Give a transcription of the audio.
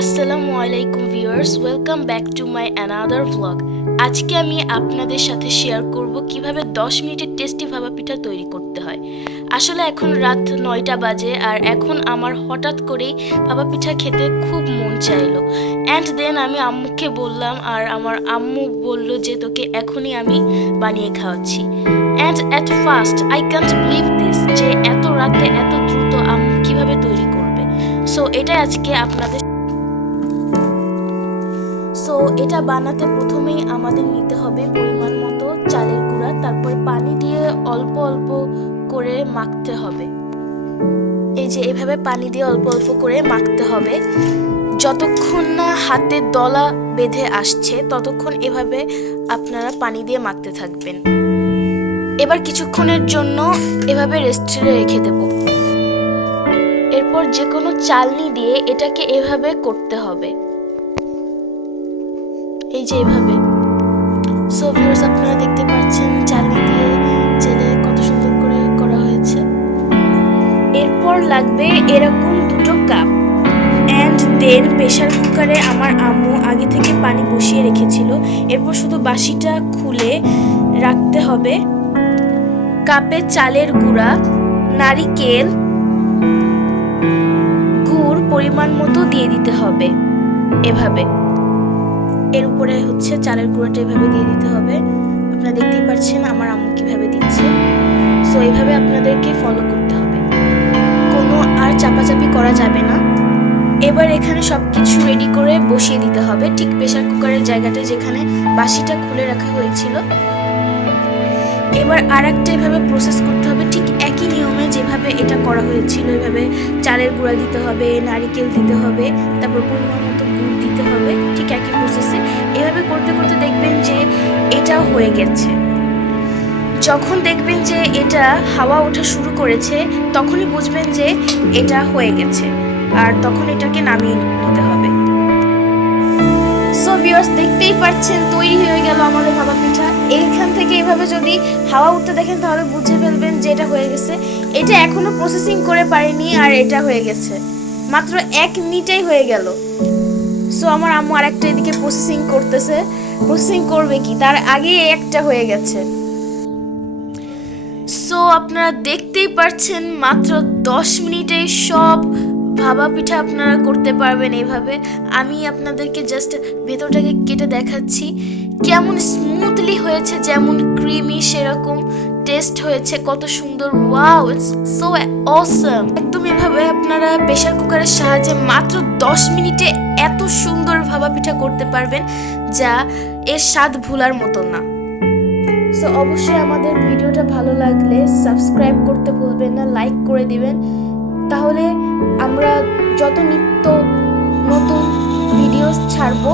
আসসালামু আলাইকুম viewers, welcome back to my another vlog. আজকে আমি আপনাদের সাথে শেয়ার করব কিভাবে 10 মিনিটের টেস্টি ভাপা পিঠা তৈরি করতে হয়। আসলে এখন রাত 9টা বাজে আর এখন আমার হঠাৎ করেই ভাপা পিঠা খেতে খুব মন চাইলো। অ্যান্ড দেন আমি আম্মুকে বললাম আর আমার আম্মু বলল যে তোকে এখনই আমি বানিয়ে খাওয়াচ্ছি। And at first I can't believe this, যে এত রাতে এত দ্রুত আম্মু কিভাবে তৈরি করবে। সো এটা আজকে আপনাদের এটা বানাতে প্রথমেই আমাদের নিতে হবে পরিমাণ মতো চালের গুঁড়া, তারপর পানি দিয়ে অল্প অল্প করে মাখতে হবে। এই যে এভাবে পানি দিয়ে অল্প অল্প করে মাখতে হবে, যতক্ষণ না হাতে দলা বেঁধে আসছে ততক্ষণ এভাবে আপনারা পানি দিয়ে মাখতে থাকবেন। এবার কিছুক্ষণের জন্য এভাবে রেস্টে রেখে দেব। এরপর যে কোনো চালনি দিয়ে এটাকে এভাবে করতে হবে, এই যে এভাবে। সো ভিউয়ার্স, আপনারা দেখতে পাচ্ছেন চালনি দিয়ে চেলে কত সুন্দর করে করা হয়েছে। এরপর লাগবে এরকম দুটো কাপ। অ্যান্ড দেন প্রেশার কুকারে আমার আম্মু আগে থেকে পানি বসিয়ে রেখেছিল। এরপর শুধু বাসিটা খুলে রাখতে হবে। কাপে চালের গুঁড়া, নারিকেল, গুড় পরিমাণ মতো দিয়ে দিতে হবে এভাবে। এর উপরে হচ্ছে চালের গুঁড়োটা এভাবে দিয়ে দিতে হবে। আপনারা দেখতেই পাচ্ছেন আমার আম্মু কিভাবে দিচ্ছে। সো এইভাবে আপনাদেরকে ফলো করতে হবে, কোনো আর চাপাচাপি করা যাবে না। এবার এখানে সব কিছু রেডি করে বসিয়ে দিতে হবে, ঠিক প্রেশার কুকারের জায়গাটা যেখানে বাসিটা খুলে রাখা হয়েছিল। এবার আর একটা এভাবে প্রসেস করতে হবে, ঠিক একই নিয়মে যেভাবে এটা করা হয়েছিল। এভাবে চালের গুঁড়া দিতে হবে, নারিকেল দিতে হবে, তারপর পরিমাণ মতো গুড় দিতে হবে, ঠিক একই প্রসেসে। এভাবে করতে করতে দেখবেন যে এটা হয়ে গেছে। যখন দেখবেন যে এটা হাওয়া ওঠা শুরু করেছে তখনই বুঝবেন যে এটা হয়ে গেছে, আর তখন এটাকে নামিয়ে নিতে হবে। সো ভিউয়ার্স, দেখতেই পাচ্ছেন তৈরি হয়ে গেল আমাদের ভাপা পিঠা। এইখান থেকে এভাবে যদি হাওয়া উঠতে দেখেন তাহলে বুঝে ফেলবেন যে এটা হয়ে গেছে। এটা এখনো প্রসেসিং করে পারিনি আর এটা হয়ে গেছে, মাত্র 1 মিনিটেই হয়ে গেল। সো আমার আম্মু আরেকটা এদিকে প্রসেসিং করতেছে। প্রসেসিং করবে কি, তার আগে একটা হয়ে গেছে। সো আপনারা দেখতেই পাচ্ছেন মাত্র 10 মিনিটেই সব ভাপা পিঠা আপনারা করতে পারবেন এইভাবে। আমি আপনাদেরকে জাস্ট ভেতরটাকে কেটে দেখাচ্ছি কেমন স্মুথলি হয়েছে, যেমন ক্রিমি সেরকম টেস্ট হয়েছে, কত সুন্দর। Wow, it's so awesome. একদম এভাবে আপনারা প্রেশার কুকারের সাহায্যে মাত্র 10 মিনিটে এত সুন্দর ভাপা পিঠা করতে পারবেন যা এর স্বাদ ভোলার মতো না। সো অবশ্যই আমাদের ভিডিওটা ভালো লাগলে সাবস্ক্রাইব করতে ভুলবেন না, লাইক করে দিবেন, তাহলে আমরা যত নিত্য নতুন ভিডিও ছাড়বো